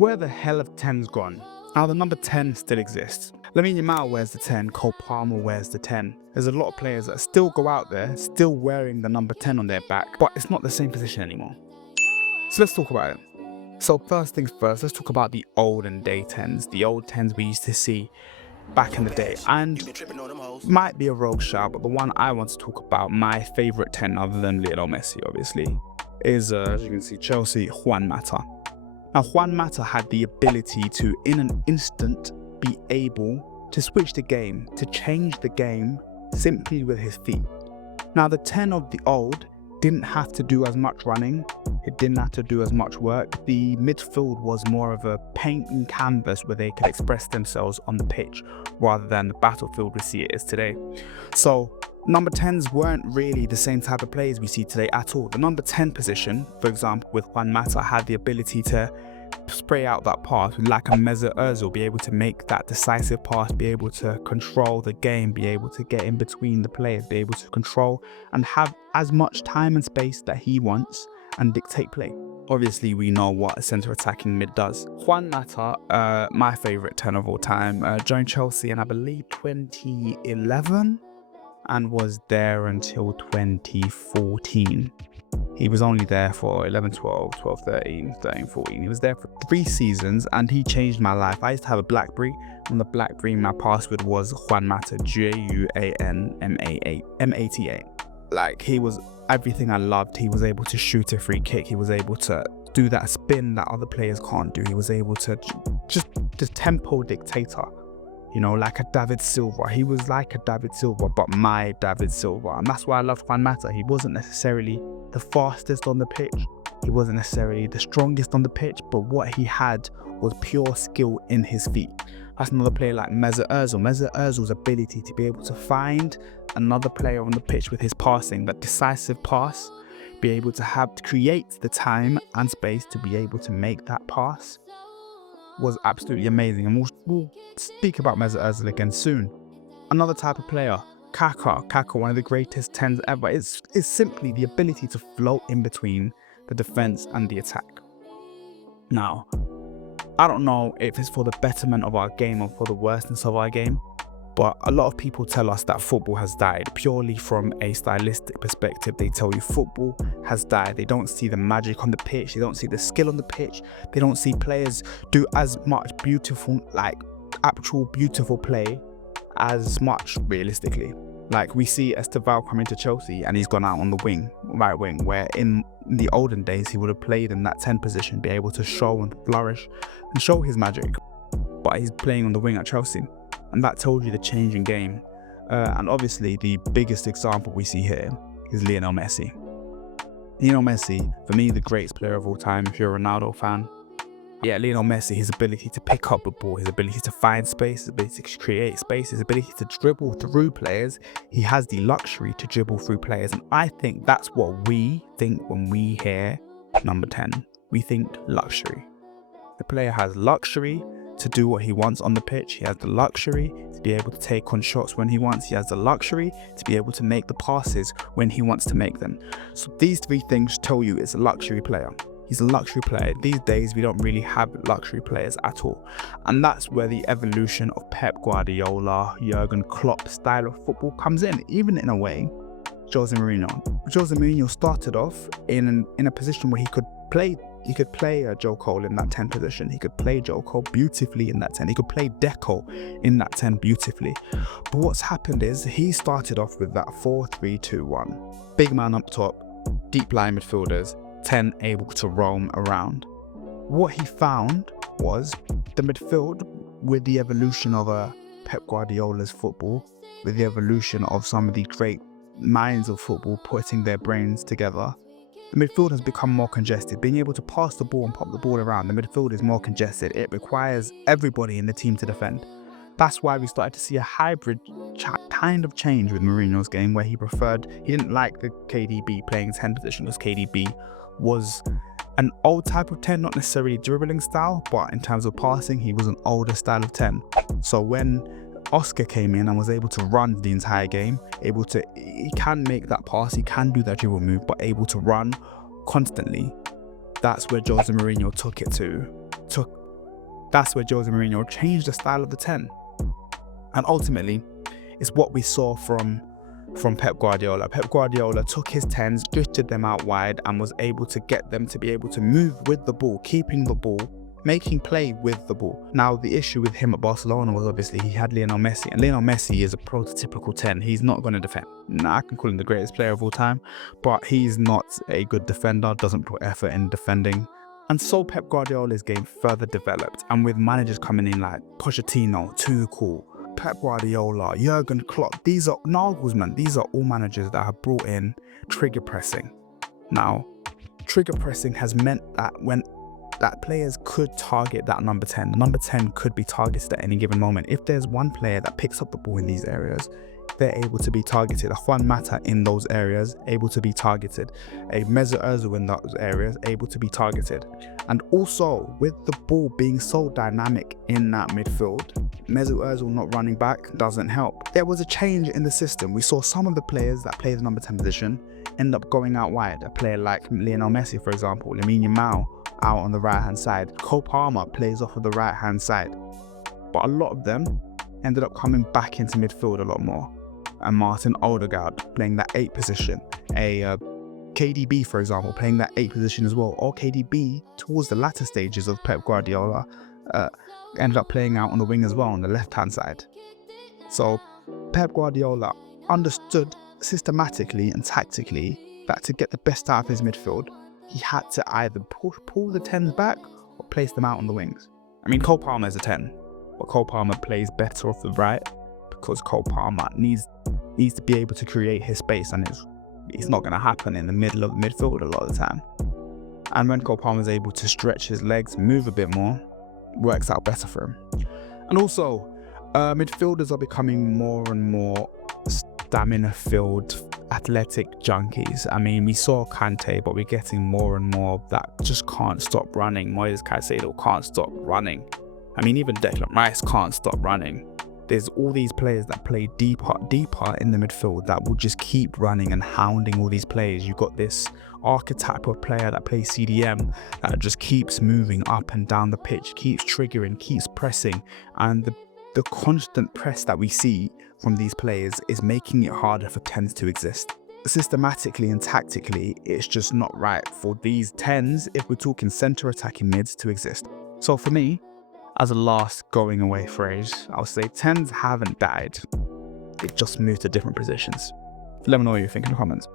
Where the hell have 10's gone? Now the number 10 still exists. Lamine Yamal wears the 10, Cole Palmer wears the 10. There's a lot of players that still go out there, still wearing the number 10 on their back, but it's not the same position anymore. So let's talk about it. So first things first, let's talk about the olden day 10s, the old 10s we used to see back in the day. And might be a rogue shout, but the one I want to talk about, my favourite 10 other than Lionel Messi obviously, is as you can see, Chelsea, Juan Mata. Now Juan Mata had the ability to, in an instant, be able to switch the game, to change the game simply with his feet. Now the 10 of the old didn't have to do as much running, it didn't have to do as much work. The midfield was more of a paint and canvas where they could express themselves on the pitch rather than the battlefield we see it is today. So number 10s weren't really the same type of players we see today at all. The number 10 position, for example, with Juan Mata, had the ability to spray out that pass like a Mesut Ozil, be able to make that decisive pass, be able to control the game, be able to get in between the players, be able to control and have as much time and space that he wants and dictate play. Obviously, we know what a central attacking mid does. Juan Mata, my favourite 10 of all time, joined Chelsea in I believe 2011 and was there until 2014. He was only there for 11, 12, 12, 13, 13, 14. He was there for 3 seasons and he changed my life. I used to have a BlackBerry. On the BlackBerry, my password was Juan Mata, Juanmata. Like, he was everything I loved. He was able to shoot a free kick. He was able to do that spin that other players can't do. He was able to just tempo dictator. You know, like a David Silva. He was like a David Silva, but my David Silva. And that's why I loved Juan Mata. He wasn't necessarily the fastest on the pitch. He wasn't necessarily the strongest on the pitch, but what he had was pure skill in his feet. That's another player like Mesut Ozil. Mesut Ozil's ability to be able to find another player on the pitch with his passing, that decisive pass, be able to create the time and space to be able to make that pass, was absolutely amazing. And we'll speak about Mesut Ozil again soon. Another type of player, Kaka, one of the greatest 10s ever, is simply the ability to float in between the defense and the attack. Now, I don't know if it's for the betterment of our game or for the worstness of our game, but a lot of people tell us that football has died purely from a stylistic perspective. They tell you football has died. They don't see the magic on the pitch. They don't see the skill on the pitch. They don't see players do as much beautiful, like actual beautiful play as much realistically. Like, we see Esteval coming to Chelsea and he's gone out on the wing, right wing, where in the olden days he would have played in that 10 position, be able to show and flourish and show his magic. But he's playing on the wing at Chelsea. And that told you the change in game. And obviously the biggest example we see here is Lionel Messi. Lionel Messi, for me, the greatest player of all time, if you're a Ronaldo fan. Yeah, Lionel Messi, his ability to pick up the ball, his ability to find space, his ability to create space, his ability to dribble through players. He has the luxury to dribble through players. And I think that's what we think when we hear number 10. We think luxury. The player has luxury to do what he wants on the pitch. He has the luxury to be able to take on shots when he wants. He has the luxury to be able to make the passes when he wants to make them. So these 3 things tell you it's a luxury player. He's a luxury player. These days, we don't really have luxury players at all. And that's where the evolution of Pep Guardiola, Jurgen Klopp style of football comes in. Even in a way, Jose Mourinho started off in a position where he could play Joe Cole in that 10 position. He could play Joe Cole beautifully in that 10. He could play Deco in that 10 beautifully. But what's happened is he started off with that 4-3-2-1. Big man up top, deep line midfielders, 10 able to roam around. What he found was the midfield, with the evolution of Pep Guardiola's football, with the evolution of some of the great minds of football putting their brains together, the midfield has become more congested. Being able to pass the ball and pop the ball around, the midfield is more congested. It requires everybody in the team to defend. That's why we started to see a hybrid kind of change with Mourinho's game, where he didn't like the KDB playing 10 position, because KDB was an old type of 10, not necessarily dribbling style, but in terms of passing, he was an older style of 10. So when Oscar came in and was able to run the entire game, he can make that pass, he can do that dribble move, but able to run constantly. That's where Jose Mourinho took That's where Jose Mourinho changed the style of the 10. And ultimately, it's what we saw from Pep Guardiola. Pep Guardiola took his 10s, drifted them out wide, and was able to get them to be able to move with the ball, keeping the ball, making play with the ball. Now, the issue with him at Barcelona was obviously he had Lionel Messi, and Lionel Messi is a prototypical 10. He's not going to defend. Now, I can call him the greatest player of all time, but he's not a good defender, doesn't put effort in defending. And so Pep Guardiola's game further developed, and with managers coming in like Pochettino, Tuchel, Pep Guardiola, Jurgen Klopp, these are Nagelsmann, these are all managers that have brought in trigger pressing. Now, trigger pressing has meant that when that players could target that number 10, the number 10 could be targeted at any given moment. If there's one player that picks up the ball in these areas, they're able to be targeted. A Juan Mata in those areas, able to be targeted. A Mesut Ozil in those areas, able to be targeted. And also, with the ball being so dynamic in that midfield, Mesut Ozil not running back doesn't help. There was a change in the system. We saw some of the players that play the number 10 position end up going out wide. A player like Lionel Messi, for example, Lamine Yamal out on the right hand side. Cole Palmer plays off of the right hand side. But a lot of them ended up coming back into midfield a lot more. And Martin Odegaard playing that 8 position. A KDB, for example, playing that 8 position as well. Or KDB, towards the latter stages of Pep Guardiola, ended up playing out on the wing as well, on the left-hand side. So Pep Guardiola understood systematically and tactically that to get the best out of his midfield, he had to either pull the 10s back or place them out on the wings. I mean, Cole Palmer is a 10, but Cole Palmer plays better off the right because Cole Palmer needs to be able to create his space, and it's not going to happen in the middle of the midfield a lot of the time. And when Cole Palmer is able to stretch his legs, move a bit more, works out better for him. And also, midfielders are becoming more and more stamina-filled, athletic junkies. I mean, we saw Kante, but we're getting more and more that just can't stop running. Moises Caicedo can't stop running. I mean, even Declan Rice can't stop running. There's all these players that play deeper in the midfield that will just keep running and hounding all these players. You've got this archetype of player that plays CDM that just keeps moving up and down the pitch, keeps triggering, keeps pressing, and the constant press that we see from these players is making it harder for 10s to exist. Systematically and tactically, it's just not right for these 10s, if we're talking centre attacking mids, to exist. So for me, as a last going away phrase, I'll say 10s haven't died. They've just moved to different positions. Let me know what you think in the comments.